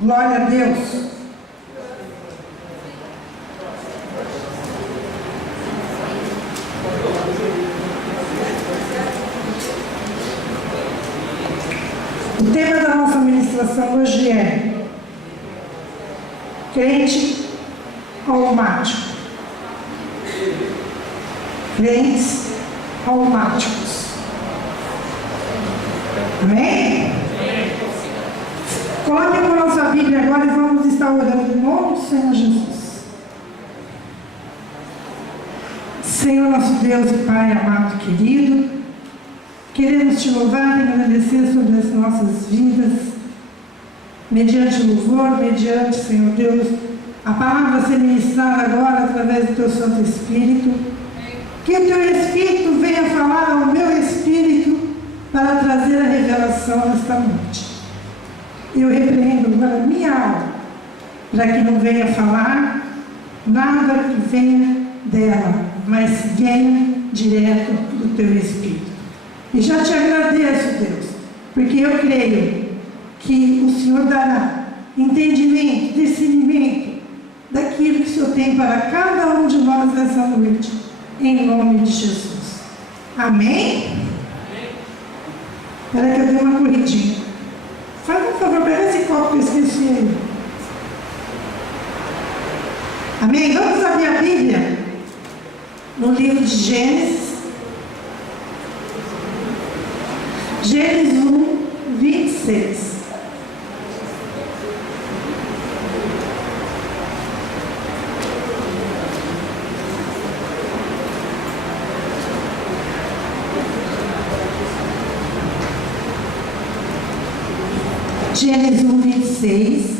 Glória a Deus. O tema da nossa ministração hoje é crente almático. Crentes almáticos. Amém? Coloque a nossa Bíblia agora e vamos estar orando em nome do Senhor Jesus. Senhor nosso Deus e Pai amado e querido, queremos te louvar e agradecer sobre as nossas vidas, mediante louvor, mediante, Senhor Deus, a palavra ser ministrada agora através do teu Santo Espírito. Que o teu Espírito venha falar ao meu Espírito para trazer a revelação nesta noite. Eu repreendo agora a minha alma, para que não venha falar nada que venha dela, mas venha direto do teu Espírito. E já te agradeço, Deus, porque eu creio que o Senhor dará entendimento, discernimento daquilo que o Senhor tem para cada um de nós nessa noite, em nome de Jesus. Amém? Espera que eu dei uma corridinha. Faz um favor, pega esse copo que eu esqueci aí. Amém? Vamos abrir a Bíblia no livro de Gênesis. Gênesis 1, 26. Gênesis 1, 26.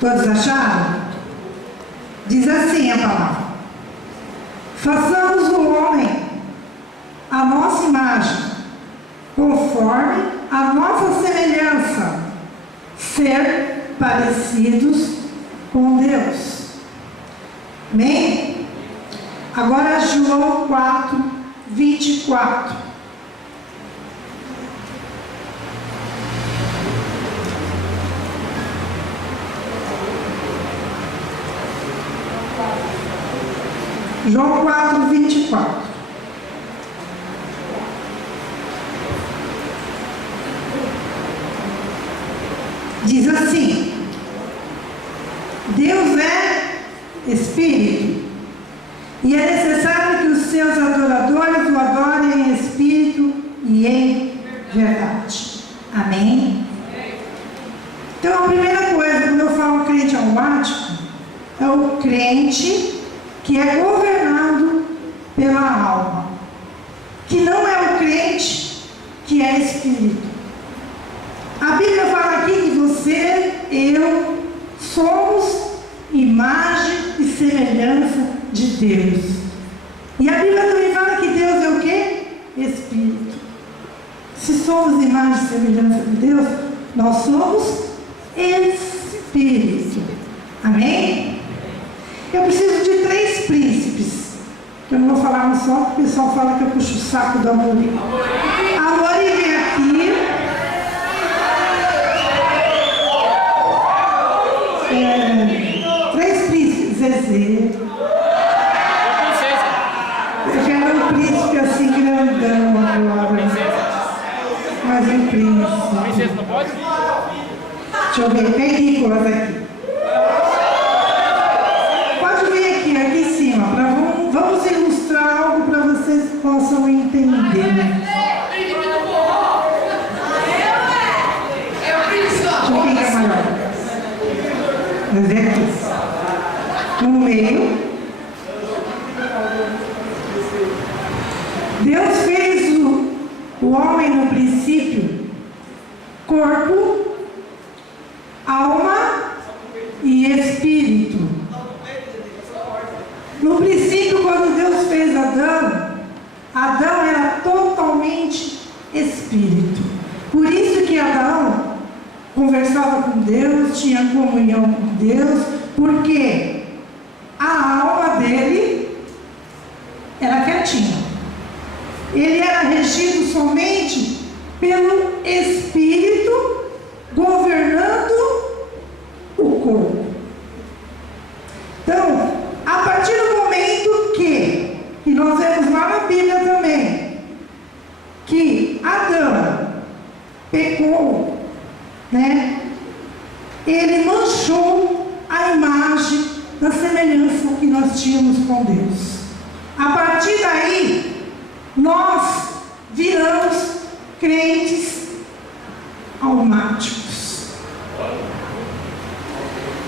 Todos acharam? Diz assim a palavra: façamos o homem a nossa imagem, conforme a nossa semelhança, ser parecidos com Deus. Amém? Agora João 4, 24. João 4, 24. Diz assim: Deus é Espírito, e é necessário que os seus adoradores o adorem em Espírito e em verdade. Amém? Então, a primeira coisa, quando eu falo crente almático, é o crente que é governado pela alma, que não é o crente que é Espírito. A Bíblia fala aqui que você, eu, somos imagem e semelhança de Deus. E a Bíblia também fala que Deus é o quê? Espírito. Se somos imagem e semelhança de Deus, nós somos Espírito. Amém? Eu preciso de 3 príncipes. Eu não vou falar um só, porque o pessoal fala que eu puxo o saco do Amorim. Amorim vem aqui. 3 príncipes. Zezé. Eu quero um príncipe assim grandão agora. Mais um príncipe. Princesa não pode? Deixa eu ver, tem Nicolas aqui. Aqui em cima, vamos ilustrar algo para vocês possam entender. Deixa eu ver quem é maior. Aqui. No meio. Deus fez o homem no princípio corpo, alma e espírito. No princípio, quando Deus fez Adão, Adão era totalmente espírito. Por isso que Adão conversava com Deus, tinha comunhão com Deus, porque a alma dele era quietinha. Ele era regido somente pelo Espírito, governando né? Ele manchou a imagem da semelhança que nós tínhamos com Deus. A partir daí, nós viramos crentes almáticos.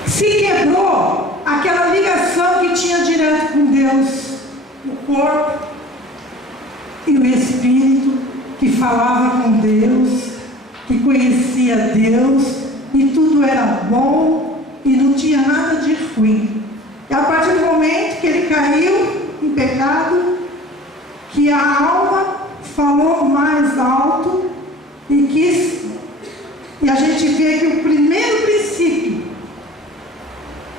Se quebrou aquela ligação que tinha direto com Deus, o corpo e o espírito, que falava com Deus, que conhecia Deus, e tudo era bom e não tinha nada de ruim. E a partir do momento que ele caiu em pecado, que a alma falou mais alto e a gente vê que o primeiro princípio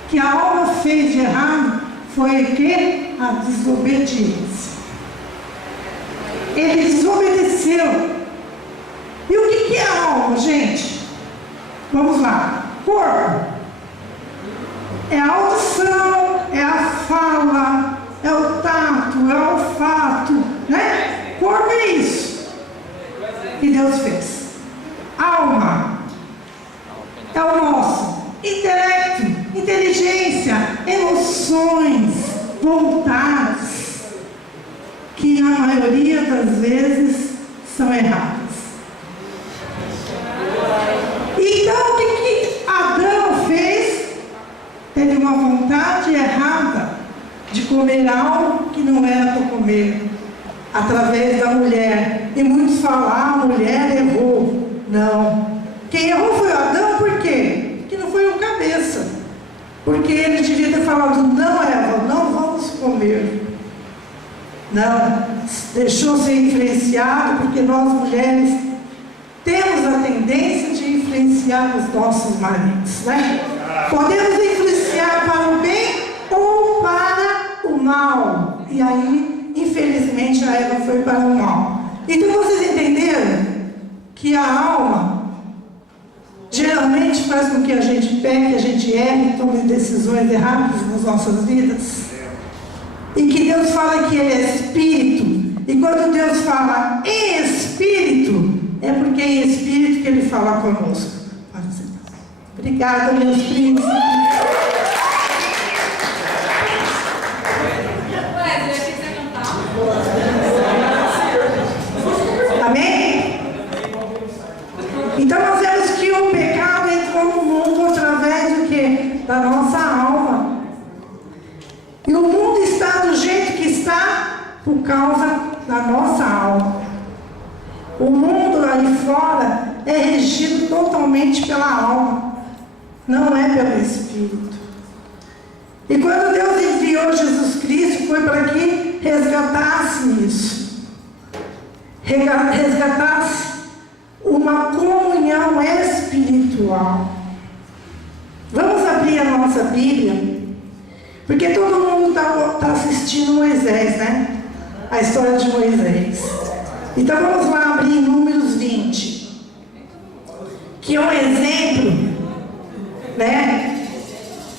que a alma fez de errado foi o quê? A desobediência. Ele desobedeceu. E o que é a alma, gente? Vamos lá. Corpo é a audição, é a fala, é o tato, é o olfato, né? Corpo é isso que Deus fez. Alma é o nosso intelecto, inteligência, emoções, vontades, que na maioria das vezes são erradas. Então o que Adão fez? Teve uma vontade errada de comer algo que não era para comer, através da mulher. E muitos falam, a mulher errou. Não. Quem errou foi o Adão, por quê? Porque não foi o cabeça. Porque ele devia ter falado, não, Eva, não vamos comer. Não. Deixou ser influenciado, porque nós mulheres temos a tendência de influenciar os nossos maridos, né? Podemos influenciar para o bem ou para o mal. E aí, infelizmente, a Eva foi para o mal. Então vocês entenderam que a alma geralmente faz com que a gente peque, a gente erre, tome decisões erradas nas nossas vidas. E que Deus fala que Ele é Espírito. E quando Deus fala em Espírito, é porque é em Espírito que Ele fala conosco. Obrigada, meus príncipes. Amém? Então nós vemos que o pecado entrou no mundo através do quê? Da nossa alma. E o mundo está do jeito que está por causa da nossa alma. O mundo aí fora é regido totalmente pela alma, não é pelo Espírito. E quando Deus enviou Jesus Cristo, foi para que resgatasse isso. Resgatasse uma comunhão espiritual. Vamos abrir a nossa Bíblia, porque todo mundo está assistindo Moisés, né? A história de Moisés. Então vamos lá abrir Números 20, que é um exemplo, né?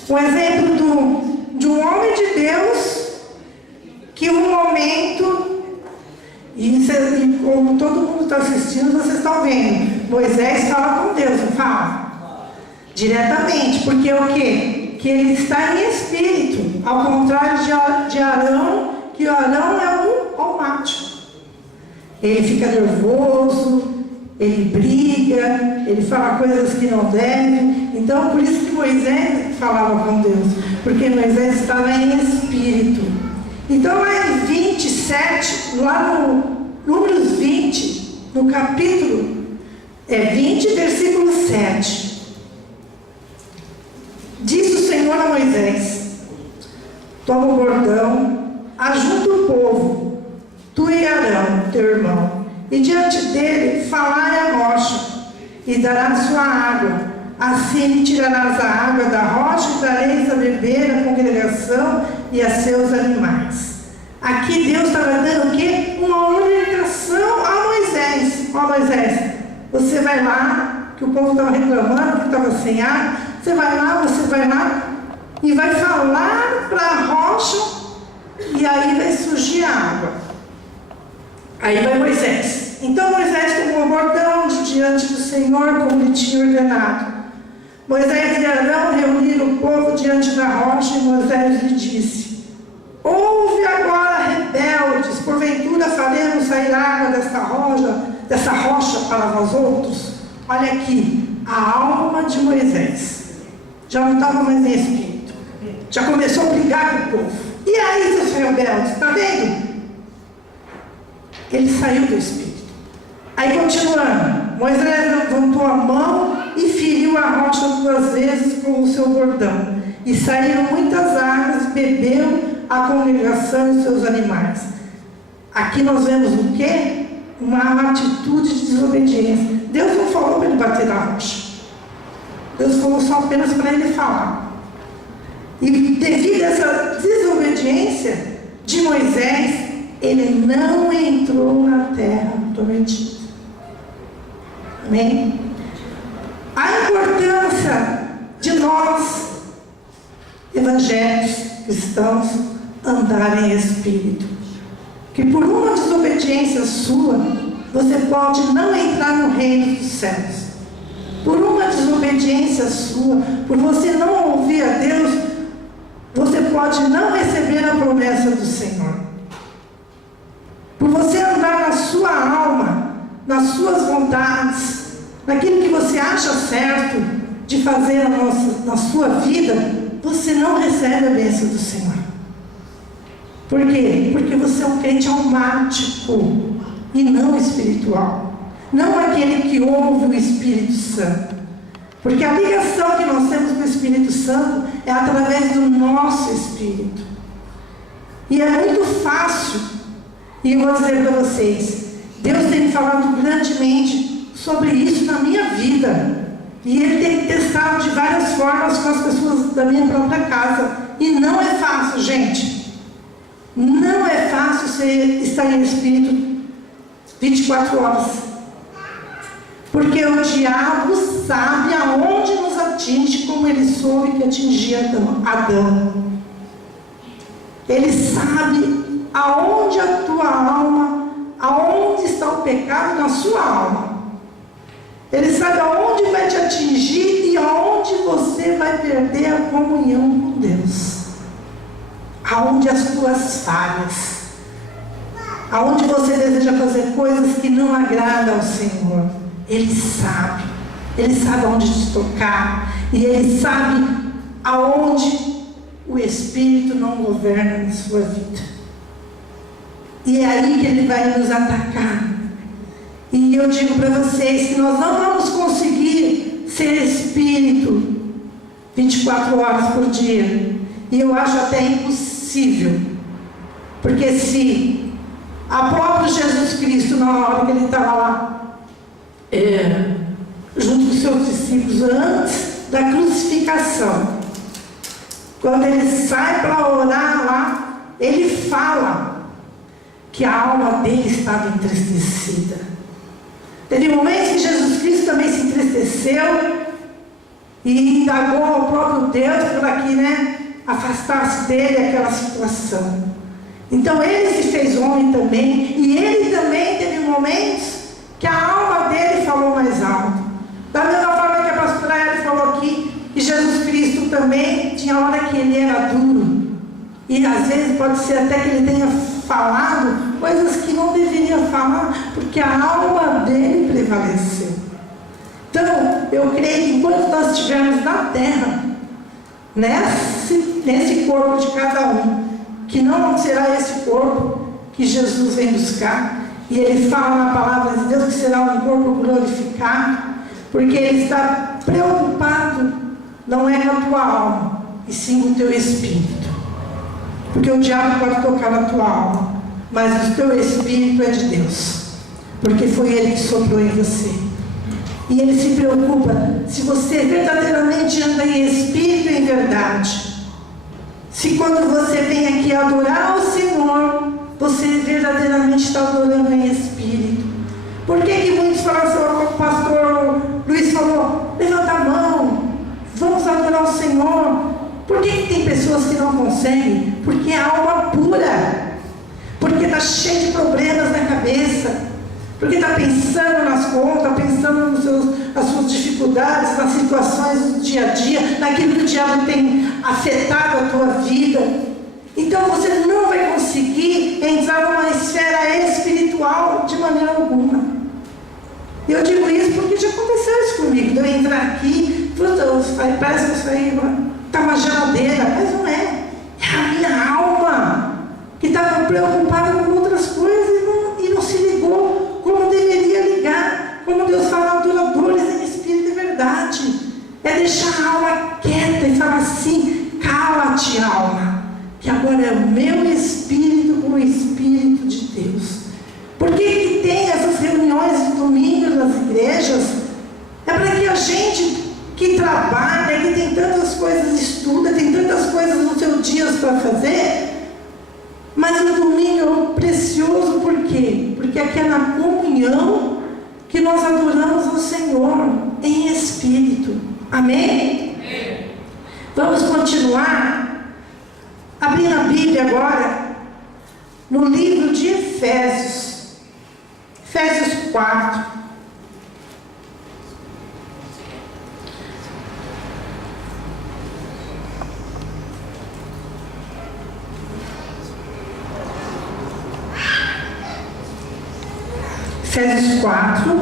Um exemplo de um homem de Deus, que um momento, e como todo mundo está assistindo, vocês estão vendo, Moisés fala com Deus, não fala? Diretamente, porque o quê? Que ele está em espírito, ao contrário de Arão, que o Arão é um almático. Ele fica nervoso, ele briga, ele fala coisas que não deve. Então, por isso que Moisés falava com Deus, porque Moisés estava em espírito. Então, lá em 27, lá no Números 20, no capítulo 20, versículo 7, diz o Senhor a Moisés: toma o bordão, ajunta o povo, tu e Arão, teu irmão, e diante dele falai a rocha, e dará sua água. Assim tirarás a água da rocha e dareis a beber à congregação e a seus animais. Aqui Deus estava dando o quê? Uma orientação a Moisés. Ó Moisés, você vai lá, que o povo estava reclamando que estava sem água, você vai lá e vai falar para a rocha, e aí vai surgir a água. Aí vai Moisés. Então Moisés tomou o bordão de diante do Senhor como lhe tinha ordenado. Moisés e Arão reuniram o povo diante da rocha, e Moisés lhe disse: ouve agora, rebeldes, porventura faremos sair água dessa rocha para vós outros? Olha aqui, a alma de Moisés já não estava mais em espírito, já começou a brigar com o povo. E aí, seus rebeldes, está vendo? Ele saiu do espírito. Aí, continuando, Moisés levantou a mão e feriu a rocha 2 vezes com o seu bordão, e saíram muitas águas, bebeu a congregação e seus animais. Aqui nós vemos o quê? Uma atitude de desobediência. Deus não falou para ele bater na rocha. Deus falou só apenas para ele falar. E devido a essa desobediência de Moisés, ele não entrou na terra prometida. Amém? A importância de nós, evangélicos, cristãos, andarem em espírito. Que por uma desobediência sua, você pode não entrar no reino dos céus. Por uma desobediência sua, por você não ouvir a Deus, você pode não receber a promessa do Senhor. Por você andar na sua alma, nas suas vontades, naquilo que você acha certo de fazer na sua vida, você não recebe a bênção do Senhor. Por quê? Porque você é um crente almático e não espiritual. Não aquele que ouve o Espírito Santo. Porque a ligação que nós temos com o Espírito Santo é através do nosso espírito. E é muito fácil. E eu vou dizer para vocês, Deus tem falado grandemente sobre isso na minha vida. E Ele tem testado de várias formas com as pessoas da minha própria casa. E não é fácil, gente. Não é fácil você estar em espírito 24 horas. Porque o diabo sabe aonde nos atinge, como ele soube que atingia Adão. Ele sabe aonde a tua alma, aonde está o pecado na sua alma. Ele sabe aonde vai te atingir e aonde você vai perder a comunhão com Deus. Aonde as tuas falhas, aonde você deseja fazer coisas que não agradam ao Senhor. Ele sabe aonde te tocar, e Ele sabe aonde o Espírito não governa na sua vida. E é aí que Ele vai nos atacar. E eu digo para vocês que nós não vamos conseguir ser Espírito 24 horas por dia. E eu acho até impossível. Porque se a próprio Jesus Cristo, na hora que Ele estava lá, junto com os seus discípulos, antes da crucificação, quando Ele sai para orar lá, Ele fala que a alma dele estava entristecida. Teve momentos que Jesus Cristo também se entristeceu e indagou ao próprio Deus para que, afastasse dele aquela situação. Então Ele se fez homem também, e Ele também teve momentos que a alma dele falou mais alto. Da mesma forma que a pastora Ellen falou aqui, que Jesus Cristo também tinha hora que Ele era duro. E às vezes pode ser até que Ele tenha falado coisas que não deveria falar, porque a alma dele prevaleceu. Então, eu creio que enquanto nós estivermos na terra, nesse corpo de cada um, que não será esse corpo que Jesus vem buscar, e Ele fala na palavra de Deus que será um corpo glorificado, porque Ele está preocupado, não é com a tua alma, e sim com o teu espírito. Porque o diabo pode tocar na tua alma, mas o teu espírito é de Deus, porque foi Ele que soprou em você. E Ele se preocupa se você verdadeiramente anda em espírito e em verdade. Se quando você vem aqui adorar o Senhor, você verdadeiramente está adorando em espírito. Por que muitos falam assim, como o pastor Luiz falou, levanta a mão, vamos adorar o Senhor. Por que tem pessoas que não conseguem? Porque é alma pura, porque está cheio de problemas na cabeça, Porque está pensando nas contas, pensando nas suas dificuldades, nas situações do dia a dia, naquilo que o diabo tem afetado a tua vida. Então você não vai conseguir entrar numa esfera espiritual de maneira alguma. Eu digo isso porque já aconteceu isso comigo. De eu entrar aqui, parece que eu saí, está uma geladeira, mas não é. É a minha alma que estava preocupada com outras coisas e não se ligou como deveria ligar. Como Deus fala, adoradores em espírito e verdade. É deixar a alma quieta e falar assim: cala-te, alma, que agora é o meu espírito com o Espírito de Deus. Por que tem essas reuniões de domingo nas igrejas? É para que a gente que trabalha, que tem tantas coisas, estuda, tem tantas coisas no seu dia para fazer, mas o domingo é precioso. Por quê? Porque aqui é na comunhão que nós adoramos ao Senhor em espírito. Amém? Amém. Vamos continuar abrindo a Bíblia agora no livro de Efésios 4. Efésios 4,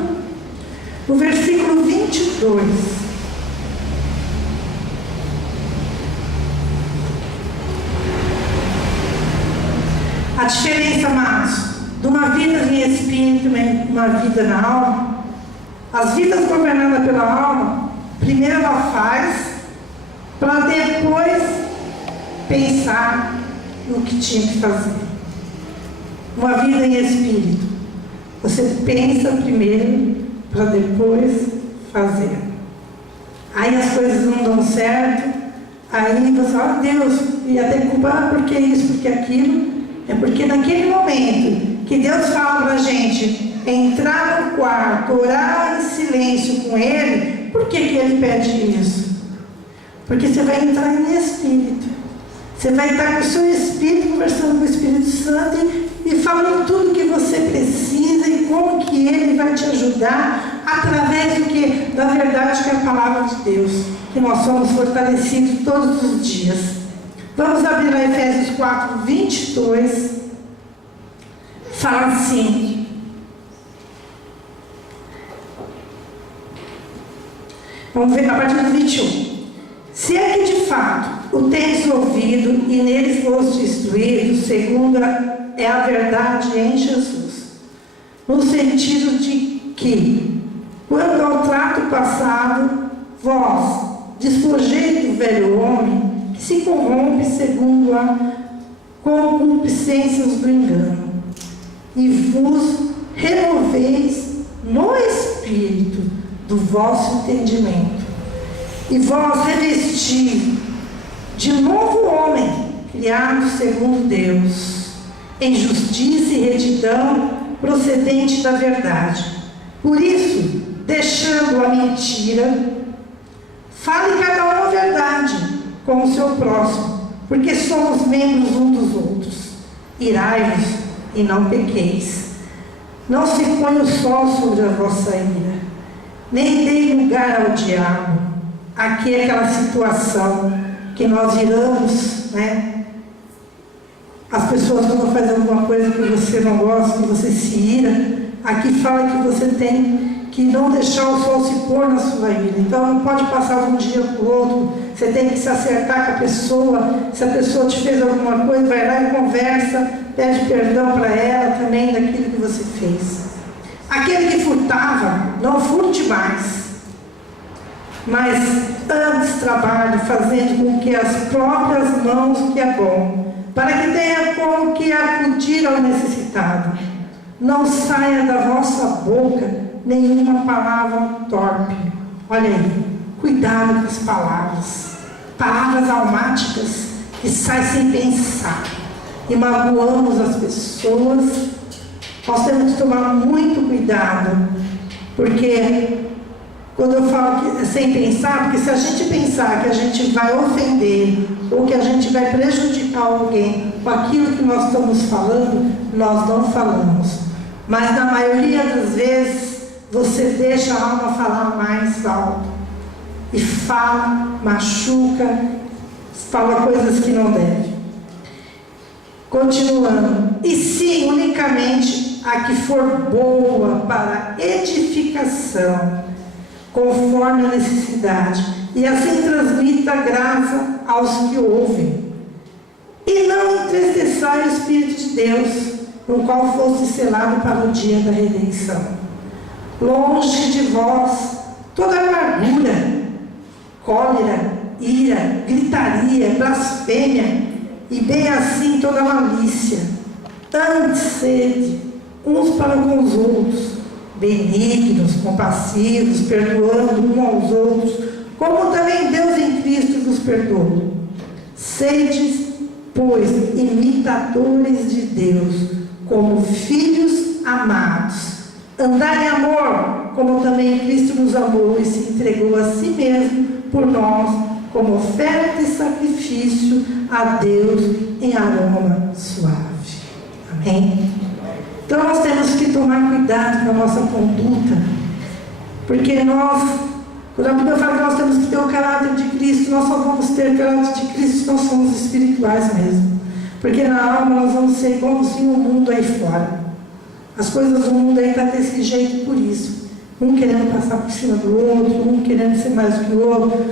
no versículo 22. A diferença, amados, de uma vida em espírito e uma vida na alma. As vidas governadas pela alma, primeiro ela faz, para depois pensar no que tinha que fazer. Uma vida em espírito, você pensa primeiro, para depois fazer. Aí as coisas não dão certo, aí você fala: Deus, e até culpar porque isso, porque aquilo. É porque naquele momento que Deus fala para a gente entrar no quarto, orar em silêncio com Ele, por que Ele pede isso? Porque você vai entrar em espírito. Você vai estar com o seu espírito, conversando com o Espírito Santo e falando tudo o que você precisa e como que Ele vai te ajudar através do que? Da verdade, que é a palavra de Deus, que nós somos fortalecidos todos os dias. Vamos abrir lá Efésios 4, 22. Fala assim: vamos ver a partir do 21. Se é que de fato o tendes ouvido e neles foste instruído, segundo é a verdade em Jesus, no sentido de que, quando ao trato passado, vós despojei do velho homem, que se corrompe segundo a concupiscências do engano, e vos renoveis no espírito do vosso entendimento, e vós revesti de novo homem, criado segundo Deus, em justiça e retidão procedente da verdade. Por isso, deixando a mentira, fale cada um a verdade com o seu próximo, porque somos membros uns dos outros. Irai-vos e não pequeis. Não se ponha o sol sobre a vossa ira, nem dê lugar ao diabo. Aqui é aquela situação que nós iramos, né? As pessoas quando fazem alguma coisa que você não gosta, que você se ira, aqui fala que você tem que não deixar o sol se pôr na sua ira. Então não pode passar de um dia para o outro. Você tem que se acertar com a pessoa. Se a pessoa te fez alguma coisa, vai lá e conversa, pede perdão para ela também daquilo que você fez. Aquele que furtava, não furte mais, mas antes trabalhe, fazendo com que as próprias mãos, que é bom, para que tenha como que acudir ao necessitado. Não saia da vossa boca nenhuma palavra torpe. Olha aí, cuidado com as palavras almáticas que saem sem pensar e magoamos as pessoas. Nós temos que tomar muito cuidado, porque quando eu falo que é sem pensar, porque se a gente pensar que a gente vai ofender ou que a gente vai prejudicar alguém com aquilo que nós estamos falando, nós não falamos. mas na maioria das vezes você deixa a alma falar mais alto e fala, machuca, fala coisas que não deve. Continuando, e sim, unicamente a que for boa para edificação, conforme a necessidade, e assim transmita graça aos que ouvem. E não entristeçai o Espírito de Deus, no qual foste selado para o dia da redenção. Longe de vós toda amargura, cólera, ira, gritaria, blasfêmia, e bem assim toda malícia. Antes sede uns para com os outros, benignos, compassivos, perdoando uns aos outros, como também Deus em Cristo nos perdoou. Sedes, pois, imitadores de Deus, como filhos amados. Andai em amor, como também Cristo nos amou e se entregou a si mesmo por nós, como oferta e sacrifício a Deus em aroma suave. Amém? Então nós temos que tomar cuidado com a nossa conduta, porque quando a Bíblia fala que nós temos que ter o caráter de Cristo, nós só vamos ter o caráter de Cristo se nós somos espirituais mesmo. Porque na alma nós vamos ser igualzinho o mundo aí fora. As coisas do mundo aí estão desse jeito por isso. Um querendo passar por cima do outro, um querendo ser mais do que o outro,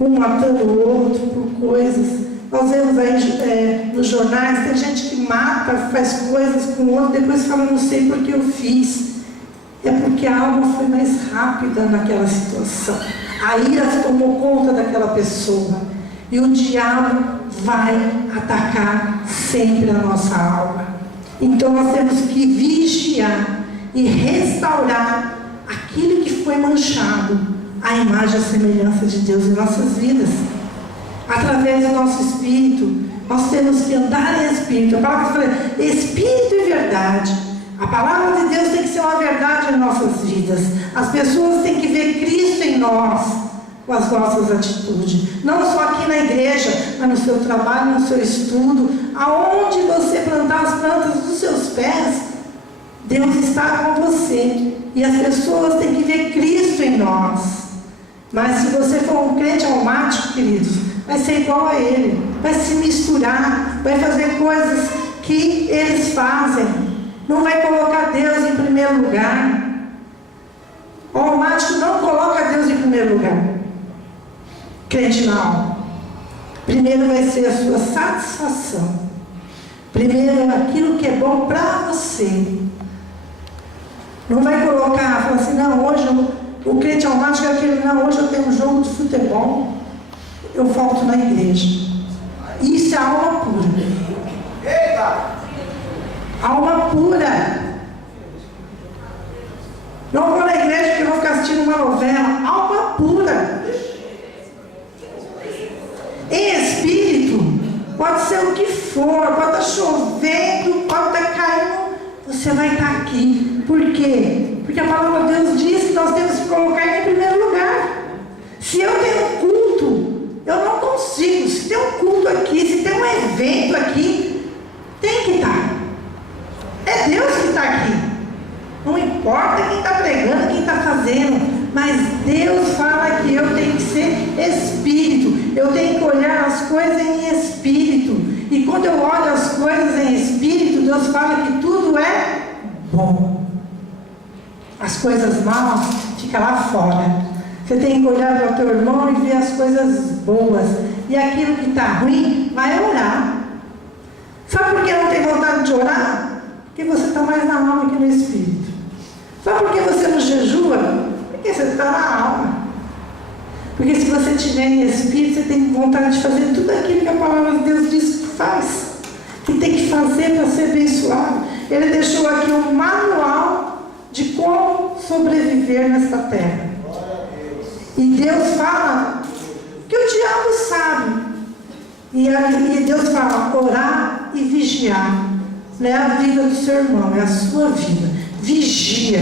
um matando o outro por coisas. Nós vemos aí nos jornais, tem gente que mata, faz coisas com o outro, depois fala, não sei porque eu fiz. É porque a alma foi mais rápida naquela situação. A ira tomou conta daquela pessoa. E o diabo vai atacar sempre a nossa alma. Então nós temos que vigiar e restaurar aquilo que foi manchado, a imagem e a semelhança de Deus em nossas vidas. Através do nosso espírito, nós temos que andar em espírito. A palavra fala, espírito e verdade. A palavra de Deus tem que ser uma verdade em nossas vidas. As pessoas têm que ver Cristo em nós, com as nossas atitudes. Não só aqui na igreja, mas no seu trabalho, no seu estudo. Aonde você plantar as plantas dos seus pés, Deus está com você. E as pessoas têm que ver Cristo em nós. Mas se você for um crente almático, queridos, vai ser igual a Ele. Vai se misturar, vai fazer coisas que eles fazem. Não vai colocar Deus em primeiro lugar. O almático não coloca Deus em primeiro lugar. Crente na alma. Primeiro vai ser a sua satisfação. Primeiro aquilo que é bom para você. Não vai colocar, falar assim, não, hoje o crente almático é aquele, não, hoje eu tenho um jogo de futebol, eu falto na igreja. Isso é alma pura. Eita! Alma pura. Não vou na igreja porque eu vou ficar assistindo uma novela. Alma pura. Em espírito, pode ser o que for, pode estar chovendo, pode estar caindo, você vai estar aqui. Por quê? Porque a palavra de Deus diz que nós temos que colocar Ele em primeiro lugar. Se eu tenho um culto, eu não consigo. Se tem um culto aqui, se tem um evento aqui, tem que estar. É Deus que está aqui. Não importa quem está pregando, quem está fazendo, mas Deus fala que eu tenho que ser espírito. Eu tenho que olhar as coisas em espírito. E quando eu olho as coisas em espírito, Deus fala que tudo é bom. As coisas más ficam lá fora. Você tem que olhar para o teu irmão e ver as coisas boas. E aquilo que está ruim, vai orar. Sabe por que não tem vontade de orar? Porque você está mais na alma que no espírito. Sabe por que você não jejua? Porque você está na alma. Porque se você estiver em espírito, você tem vontade de fazer tudo aquilo que a palavra de Deus diz que faz. Que tem que fazer para ser abençoado. Ele deixou aqui um manual de como sobreviver nesta terra. E Deus fala que o diabo sabe. E Deus fala, orar e vigiar. Não é a vida do seu irmão, é a sua vida. Vigia.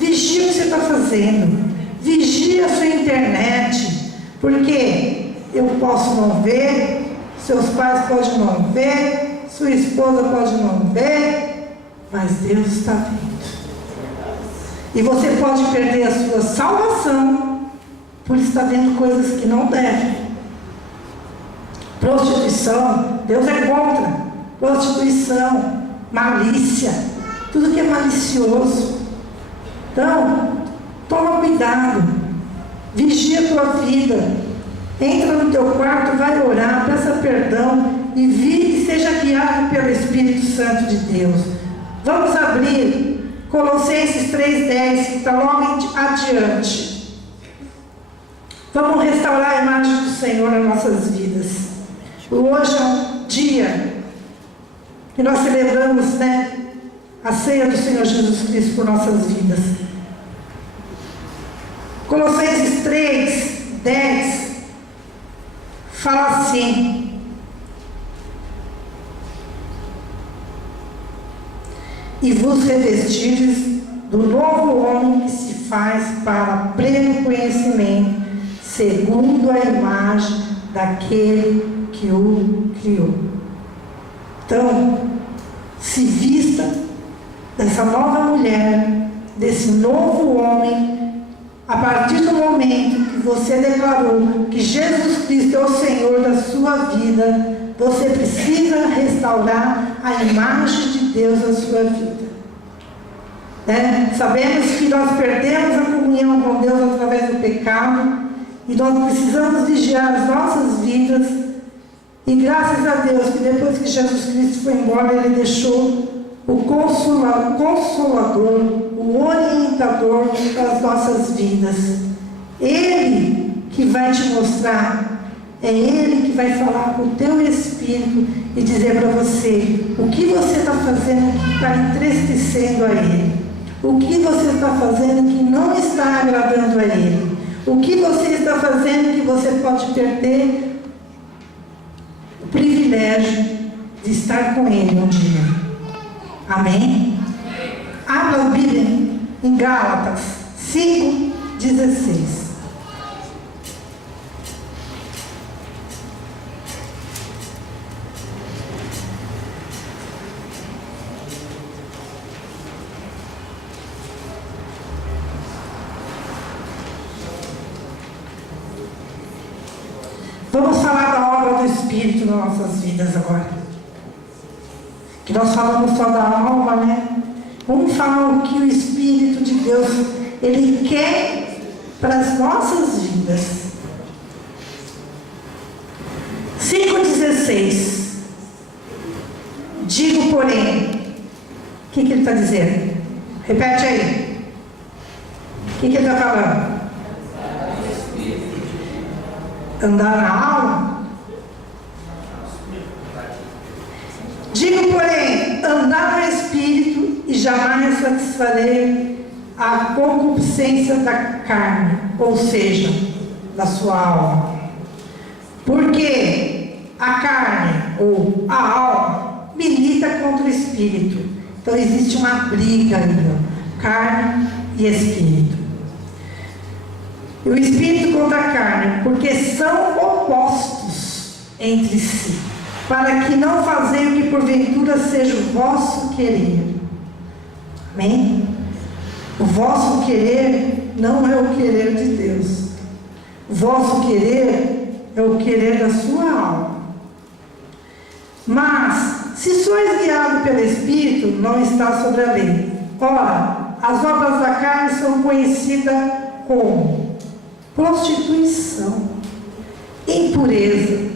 Vigia o que você está fazendo. Vigia a sua internet. Porque eu posso não ver, seus pais podem não ver, sua esposa pode não ver. mas Deus está vendo. E você pode perder a sua salvação por estar vendo coisas que não deve. Prostituição, Deus é contra. Prostituição, malícia, tudo que é malicioso. Então, toma cuidado, vigia a tua vida, entra no teu quarto, vai orar, peça perdão e vive e seja guiado pelo Espírito Santo de Deus. Vamos abrir Colossenses 3,10, que está logo adiante. Vamos restaurar a imagem do Senhor nas nossas vidas. Hoje é um dia que nós celebramos, a ceia do Senhor Jesus Cristo por nossas vidas. Colossenses 3:10 fala assim: e vos revestirdes do novo homem que se faz para pleno conhecimento, segundo a imagem daquele que o criou. Então, se vista dessa nova mulher, desse novo homem, a partir do momento que você declarou que Jesus Cristo é o Senhor da sua vida, você precisa restaurar a imagem de Deus na sua vida. Sabemos que nós perdemos a comunhão com Deus através do pecado, e nós precisamos vigiar as nossas vidas. E graças a Deus que depois que Jesus Cristo foi embora, Ele deixou o Consolador, o orientador das nossas vidas. Ele que vai te mostrar, é Ele que vai falar com o teu espírito e dizer para você o que você está fazendo que está entristecendo a Ele, o que você está fazendo que não está agradando a Ele, o que você está fazendo que você pode perder o privilégio de estar com Ele um dia. Amém? Abra a Bíblia em Gálatas 5:16. Vamos falar da obra do Espírito nas nossas vidas agora. Que nós falamos só da alma, Vamos falar o que o Espírito de Deus, Ele quer para as nossas vidas. 5:16. Digo, porém, o que ele está dizendo? Repete aí. O que ele está falando? Andar na alma? Digo, porém, andar no Espírito e jamais satisfarei a concupiscência da carne, ou seja, da sua alma. Porque a carne, ou a alma, milita contra o Espírito. Então existe uma briga aí, carne e Espírito. E o Espírito contra a carne, porque são opostos entre si, para que não façam o que porventura seja o vosso querer. Amém? O vosso querer não é o querer de Deus. O vosso querer é o querer da sua alma. Mas, se sois guiados pelo Espírito, não está sobre a lei. Ora, as obras da carne são conhecidas como prostituição, impureza,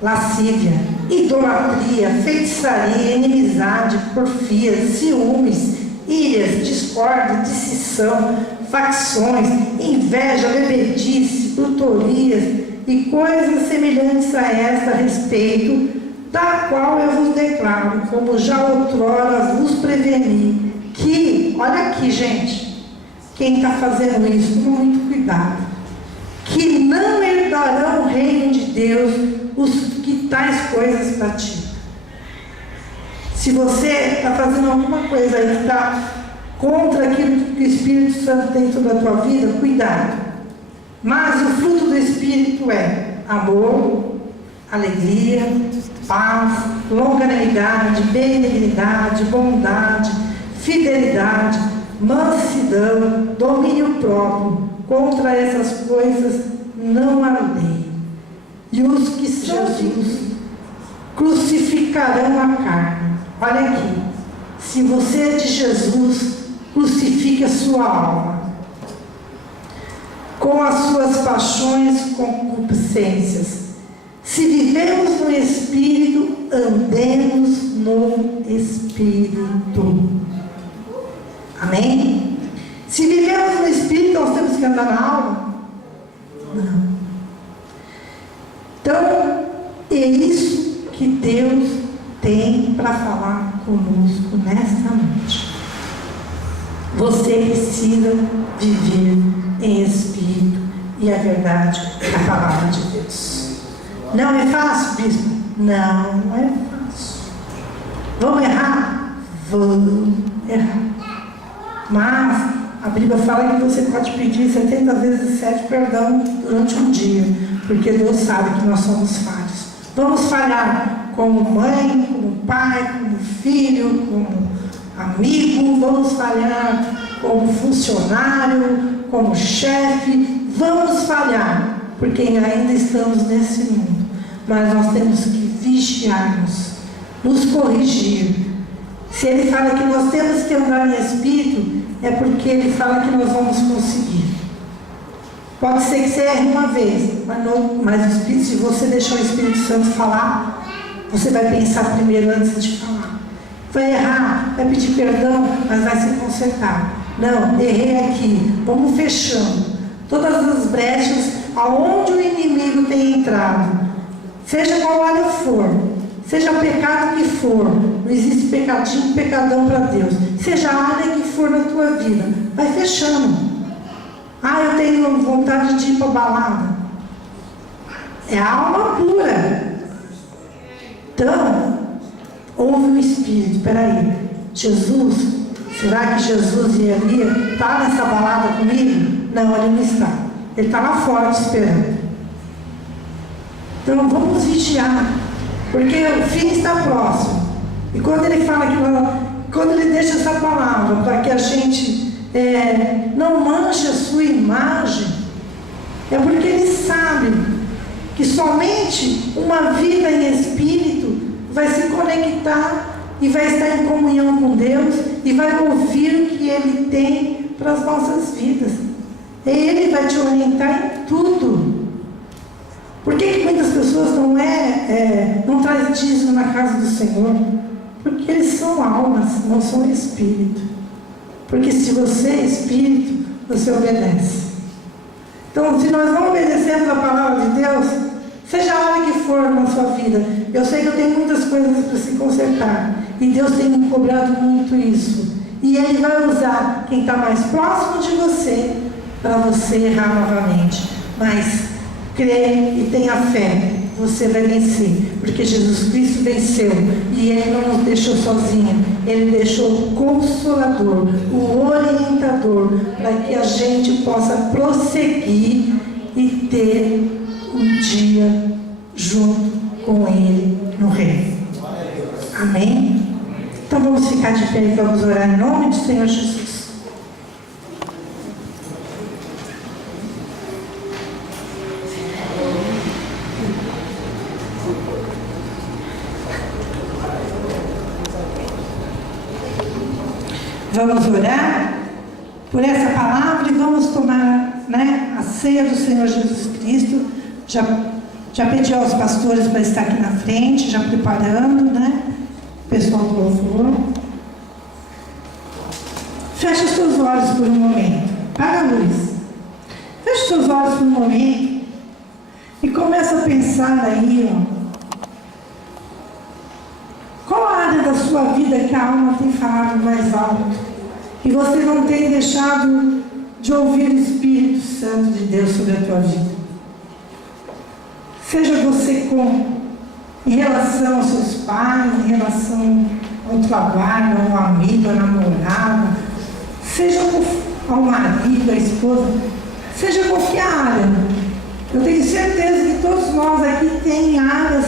lascívia, idolatria, feitiçaria, inimizade, porfia, ciúmes, iras, discórdia, dissensão, facções, inveja, bebedice, brutorias e coisas semelhantes a esta a respeito, da qual eu vos declaro, como já outrora vos preveni, que, olha aqui, gente, quem está fazendo isso, toma muito cuidado, que não herdarão o reino de Deus os que tais coisas praticam. Se você está fazendo alguma coisa aí que está contra aquilo que o Espírito Santo tem sobre a tua vida, cuidado. Mas o fruto do Espírito é amor, alegria, paz, longanimidade, benignidade, bondade, fidelidade, mansidão, domínio próprio. Contra essas coisas não há lei. E os que são Jesus crucificarão a carne. Olha aqui, se você é de Jesus, crucifique a sua alma com as suas paixões, concupiscências. Se vivemos no Espírito, andemos no Espírito. Amém? Se vivemos no Espírito, nós temos que andar na alma? Não. Então, é isso que Deus tem para falar conosco nesta noite. Você precisa viver em Espírito e a verdade da palavra de Deus. Não é fácil, bispo? Não, não é fácil. Vamos errar? Vamos errar. Mas a Bíblia fala que você pode pedir 70 vezes 7 perdão durante um dia, porque Deus sabe que nós somos falhos. Vamos falhar como mãe, como pai, como filho, como amigo, vamos falhar como funcionário, como chefe, vamos falhar, porque ainda estamos nesse mundo. Mas nós temos que vigiar-nos, nos corrigir. Se Ele fala que nós temos que andar em Espírito, é porque Ele fala que nós vamos conseguir. Pode ser que você erre uma vez, mas o Espírito, se você deixar o Espírito Santo falar, você vai pensar primeiro antes de falar. Vai errar, vai pedir perdão, mas vai se consertar. Não, errei aqui, vamos fechando todas as brechas aonde o inimigo tem entrado, seja qual área for, seja o pecado que for. Não existe pecadinho, pecadão para Deus. Seja a área que for na tua vida, vai fechando. Eu tenho vontade de ir para a balada. É a alma pura. Então, ouve o Espírito. Espera aí, Jesus, será que Jesus e Elias está nessa balada comigo? Não, ele não está. Ele está lá fora te esperando. Então vamos vigiar, porque o fim está próximo. E quando ele fala quando ele deixa essa palavra para que a gente não manche a sua imagem, é porque ele sabe que somente uma vida em Espírito vai se conectar e vai estar em comunhão com Deus e vai ouvir o que Ele tem para as nossas vidas. Ele vai te orientar em tudo. Por que muitas pessoas não trazem dízimo na casa do Senhor? Porque eles são almas, não são espírito. Porque se você é espírito, você obedece. Então, se nós não obedecemos a palavra de Deus, seja a hora que for na sua vida, eu sei que eu tenho muitas coisas para se consertar, e Deus tem me cobrado muito isso, e Ele vai usar quem está mais próximo de você para você errar novamente. Mas creia e tenha fé, você vai vencer, porque Jesus Cristo venceu e Ele não nos deixou sozinhos. Ele deixou o Consolador, o Orientador, para que a gente possa prosseguir e ter um dia junto com Ele no reino. Amém? Então vamos ficar de pé e vamos orar em nome do Senhor Jesus. Vamos orar por essa palavra e vamos tomar a ceia do Senhor Jesus Cristo. Já pedi aos pastores para estar aqui na frente, já preparando, o pessoal do louvor. Feche os seus olhos por um momento. Apaga a luz. Feche os seus olhos por um momento e começa a pensar aí, qual a área da sua vida que a alma tem falado mais alto e você não tem deixado de ouvir o Espírito Santo de Deus sobre a tua vida? Seja você em relação aos seus pais, em relação ao trabalho, ao amigo, à namorada, seja ao marido, à esposa, seja qualquer área. Eu tenho certeza que todos nós aqui tem áreas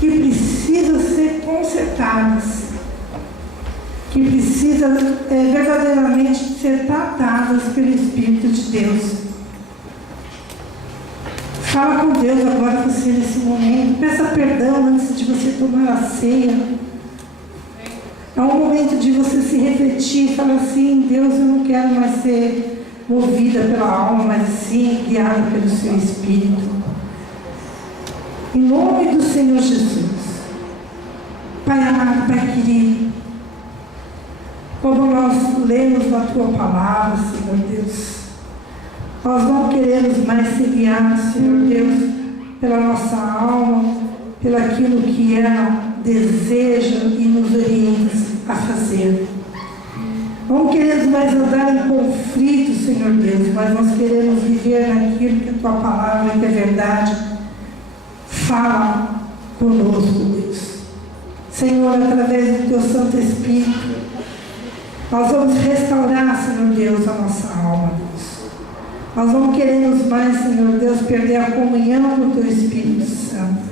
que precisam ser consertadas, que precisam verdadeiramente ser tratadas pelo Espírito de Deus. Fala com Deus agora você nesse momento, peça perdão antes de você tomar a ceia. É um momento de você se refletir, falar assim: Deus, eu não quero mais ser movida pela alma, mas sim guiada pelo seu Espírito. Em nome do Senhor Jesus. Pai amado, Pai querido, como nós lemos na Tua Palavra, Senhor Deus, nós não queremos mais ser guiados, Senhor Deus, pela nossa alma, pelo aquilo que ela deseja e nos orienta a fazer. Não queremos mais andar em conflito, Senhor Deus, mas nós queremos viver naquilo que a Tua Palavra, que é verdade, fala conosco, Deus. Senhor, através do Teu Santo Espírito, nós vamos restaurar, Senhor Deus, a nossa alma, Deus. Nós não queremos mais, Senhor Deus, perder a comunhão com o Teu Espírito Santo.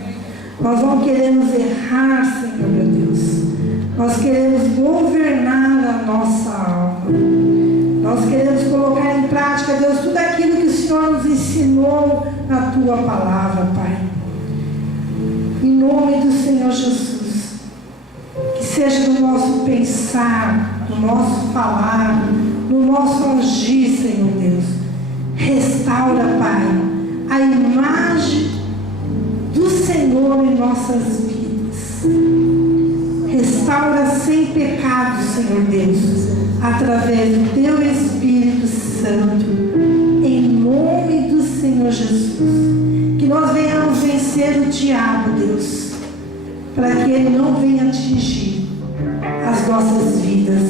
Nós não queremos errar, Senhor meu Deus. Nós queremos governar a nossa alma. Nós queremos colocar em prática, Deus, tudo aquilo que o Senhor nos ensinou na Tua Palavra, Pai. Em nome do Senhor Jesus, que seja no nosso pensar, no nosso falar, no nosso agir, Senhor Deus. Restaura, Pai, a imagem do Senhor em nossas vidas. Restaura sem pecado, Senhor Deus, através do Teu Espírito Santo, em nome do Senhor Jesus. Que nós venhamos vencer o diabo, Deus, para que ele não venha atingir as nossas vidas,